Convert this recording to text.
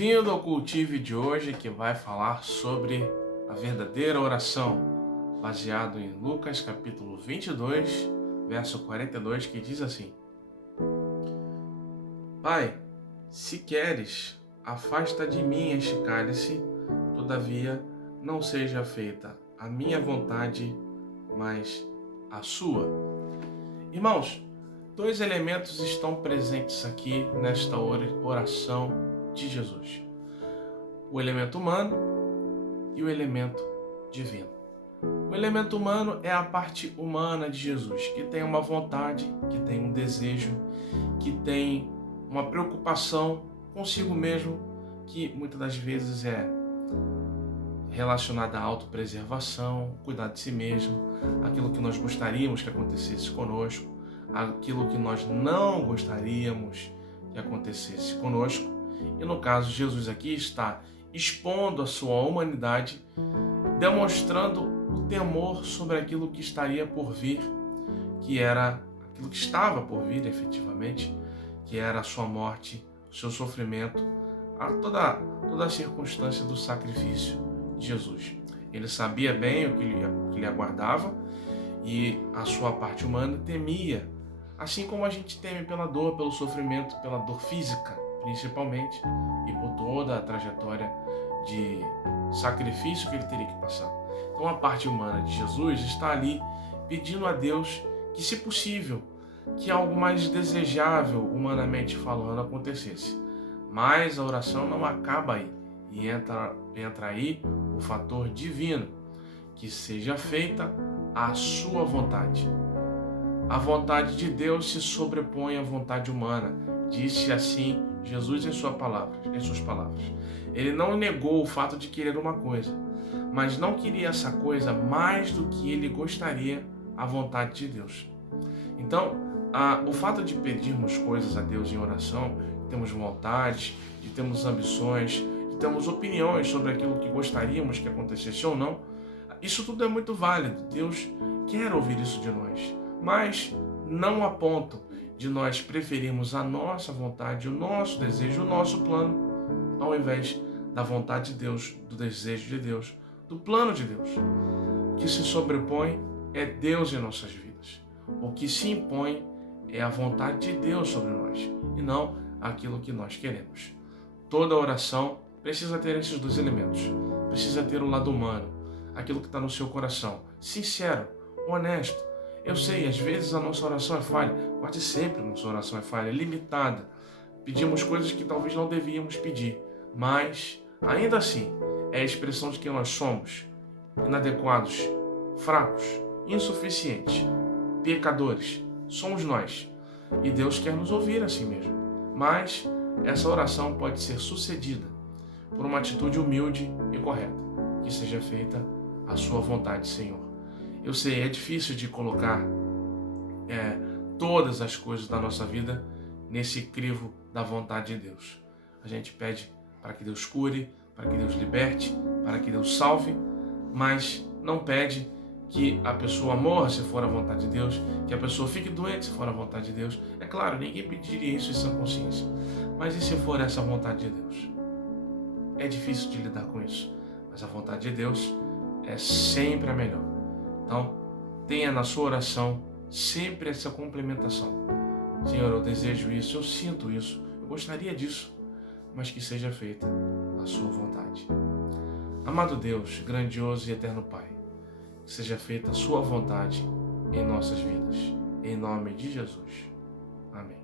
Bem-vindo ao Cultive de hoje, que vai falar sobre a verdadeira oração, baseado em Lucas capítulo 22, verso 42, que diz assim: Pai, se queres, afasta de mim este cálice, todavia não seja feita a minha vontade, mas a sua. Irmãos, dois elementos estão presentes aqui nesta oração de Jesus: o elemento humano e o elemento divino. O elemento humano é a parte humana de Jesus, que tem uma vontade, que tem um desejo, que tem uma preocupação consigo mesmo, que muitas das vezes é relacionada à autopreservação, cuidar de si mesmo, aquilo que nós gostaríamos que acontecesse conosco, aquilo que nós não gostaríamos que acontecesse conosco. E no caso, Jesus aqui está expondo a sua humanidade, demonstrando o temor sobre aquilo que estaria por vir, que era aquilo que estava por vir efetivamente, que era a sua morte, o seu sofrimento, toda a circunstância do sacrifício de Jesus. Ele sabia bem o que lhe aguardava e a sua parte humana temia, assim como a gente teme pela dor, pelo sofrimento, pela dor física, principalmente, e por toda a trajetória de sacrifício que ele teria que passar. Então a parte humana de Jesus está ali pedindo a Deus que, se possível, que algo mais desejável, humanamente falando, acontecesse. Mas a oração não acaba aí, e entra aí o fator divino: que seja feita a sua vontade. A vontade de Deus se sobrepõe à vontade humana. Disse assim Jesus em suas palavras. Ele não negou o fato de querer uma coisa, mas não queria essa coisa mais do que ele gostaria, a vontade de Deus. Então, o fato de pedirmos coisas a Deus em oração, de termos vontades, de termos ambições, de termos opiniões sobre aquilo que gostaríamos que acontecesse ou não, isso tudo é muito válido. Deus quer ouvir isso de nós, mas não a ponto de nós preferirmos a nossa vontade, o nosso desejo, o nosso plano, ao invés da vontade de Deus, do desejo de Deus, do plano de Deus. O que se sobrepõe é Deus em nossas vidas. O que se impõe é a vontade de Deus sobre nós, e não aquilo que nós queremos. Toda oração precisa ter esses dois elementos. Precisa ter o lado humano, aquilo que está no seu coração, sincero, honesto. Eu sei, às vezes a nossa oração é falha, quase sempre a nossa oração é falha, é limitada. Pedimos coisas que talvez não devíamos pedir, mas ainda assim é a expressão de quem nós somos: inadequados, fracos, insuficientes, pecadores. Somos nós, e Deus quer nos ouvir assim mesmo. Mas essa oração pode ser sucedida por uma atitude humilde e correta: que seja feita a sua vontade, Senhor. Eu sei, é difícil de colocar todas as coisas da nossa vida nesse crivo da vontade de Deus. A gente pede para que Deus cure, para que Deus liberte, para que Deus salve, mas não pede que a pessoa morra se for a vontade de Deus, que a pessoa fique doente se for a vontade de Deus. É claro, ninguém pediria isso em sã consciência, mas e se for essa vontade de Deus? É difícil de lidar com isso, mas a vontade de Deus é sempre a melhor. Então, tenha na sua oração sempre essa complementação: Senhor, eu desejo isso, eu sinto isso, eu gostaria disso, mas que seja feita a sua vontade. Amado Deus, grandioso e eterno Pai, que seja feita a sua vontade em nossas vidas. Em nome de Jesus. Amém.